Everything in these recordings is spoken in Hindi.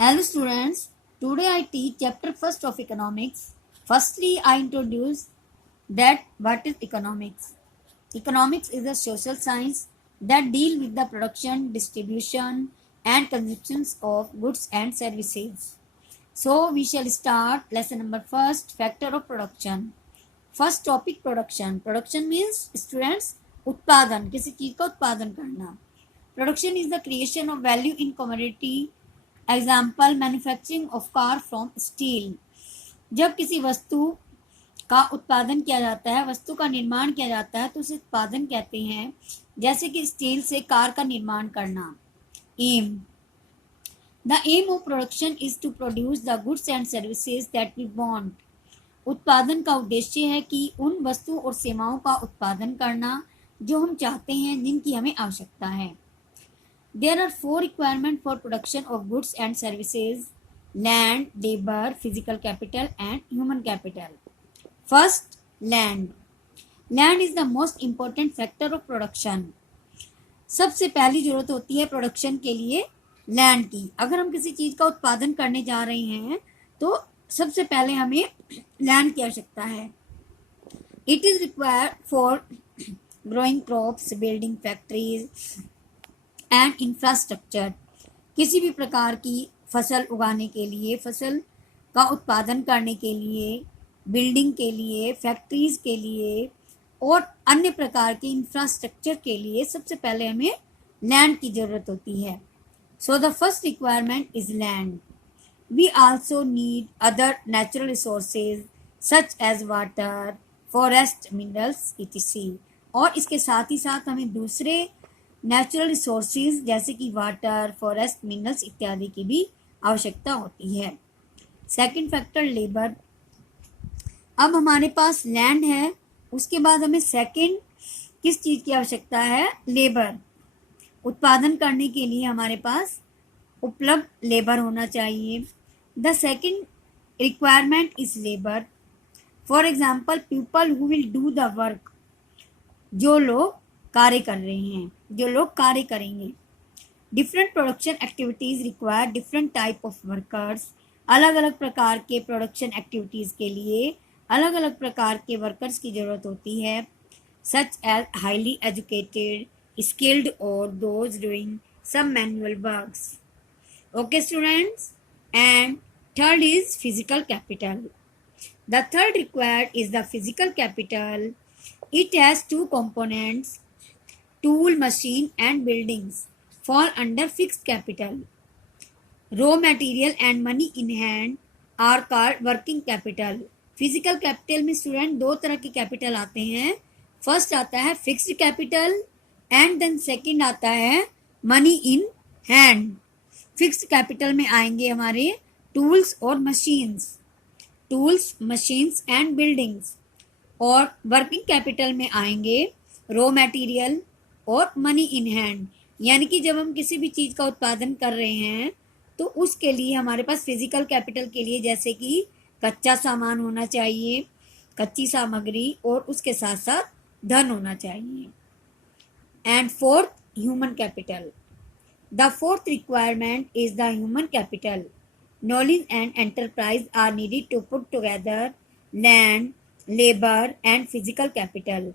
Hello students, today I teach chapter first of economics. Firstly, I introduce that what is economics. Economics is a social science that deal with the production, distribution and consumptions of goods and services. So we shall start lesson number first, factor of production. First topic production. Production means students उत्पादन, किसी चीज का उत्पादन करना. Production is the creation of value in commodity. Example manufacturing of car from steel. जब किसी वस्तु का उत्पादन किया जाता है, वस्तु का निर्माण किया जाता है तो उसे उत्पादन कहते हैं. जैसे कि स्टील से कार का निर्माण करना. Aim. The aim of production is to produce the goods and services that we want. उत्पादन का उद्देश्य है कि उन वस्तु और सेवाओं का उत्पादन करना जो हम चाहते हैं, जिनकी हमें आवश्यकता है. There are four requirements for production of goods and services: land, labor, physical capital and human capital. First, land. Land is the most important factor of production. सबसे पहली जरूरत होती है प्रोडक्शन के लिए लैंड की. अगर हम किसी चीज का उत्पादन करने जा रहे हैं तो सबसे पहले हमें लैंड की आवश्यकता है. It is required for growing crops, building factories and infrastructure. किसी भी प्रकार की फसल उगाने के लिए, फसल का उत्पादन करने के लिए, बिल्डिंग के लिए, फैक्ट्रीज के लिए और अन्य प्रकार के इंफ्रास्ट्रक्चर के लिए सबसे पहले हमें लैंड की ज़रूरत होती है. So the first requirement is land. We also need other natural resources such as water, forest, minerals etc. और इसके साथ ही साथ हमें दूसरे नेचुरल रिसोर्सेज जैसे कि वाटर, फॉरेस्ट, मिनरल्स इत्यादि की भी आवश्यकता होती है. Second factor labour. अब हमारे पास लैंड है, उसके बाद हमें सेकंड किस चीज़ की आवश्यकता है? लेबर. उत्पादन करने के लिए हमारे पास उपलब्ध लेबर होना चाहिए. The second requirement is labour. For example, people who will do the work. जो लोग कार्य कर रहे हैं, जो लोग कार्य करेंगे. Different production activities require different type of workers. अलग अलग प्रकार के प्रोडक्शन एक्टिविटीज़ के लिए अलग अलग प्रकार के वर्कर्स की ज़रूरत होती है. Such as highly educated, skilled और those doing some manual works. Okay students. And third is physical capital. The third required is the physical capital. It has two components: tool, machine and buildings fall under fixed capital. Raw material and money in hand are called working capital. Physical capital में स्टूडेंट दो तरह के कैपिटल आते हैं. फर्स्ट आता है fixed capital and then second आता है money in hand. Fixed capital में आएंगे हमारे टूल्स और machines, tools, machines and buildings. और वर्किंग कैपिटल में आएंगे रॉ मटेरियल और मनी इन हैंड. यानी कि जब हम किसी भी चीज़ का उत्पादन कर रहे हैं तो उसके लिए हमारे पास फिजिकल कैपिटल के लिए जैसे कि कच्चा सामान होना चाहिए, कच्ची सामग्री और उसके साथ साथ धन होना चाहिए. And fourth, human capital. The fourth requirement is the human capital. Knowledge and enterprise are needed to put together land, labour and physical capital.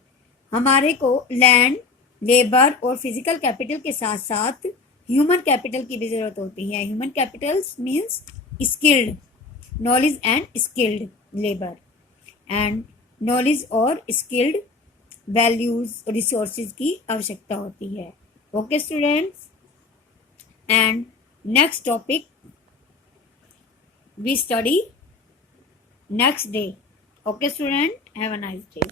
हमारे को लैंड, लेबर और फिजिकल कैपिटल के साथ साथ ह्यूमन कैपिटल की भी ज़रूरत होती है. Human capitals means skilled, knowledge and skilled labour and knowledge और स्किल्ड वैल्यूज रिसोर्सेज की आवश्यकता होती है. Okay students. And next topic we study next day. Okay student, have a nice day.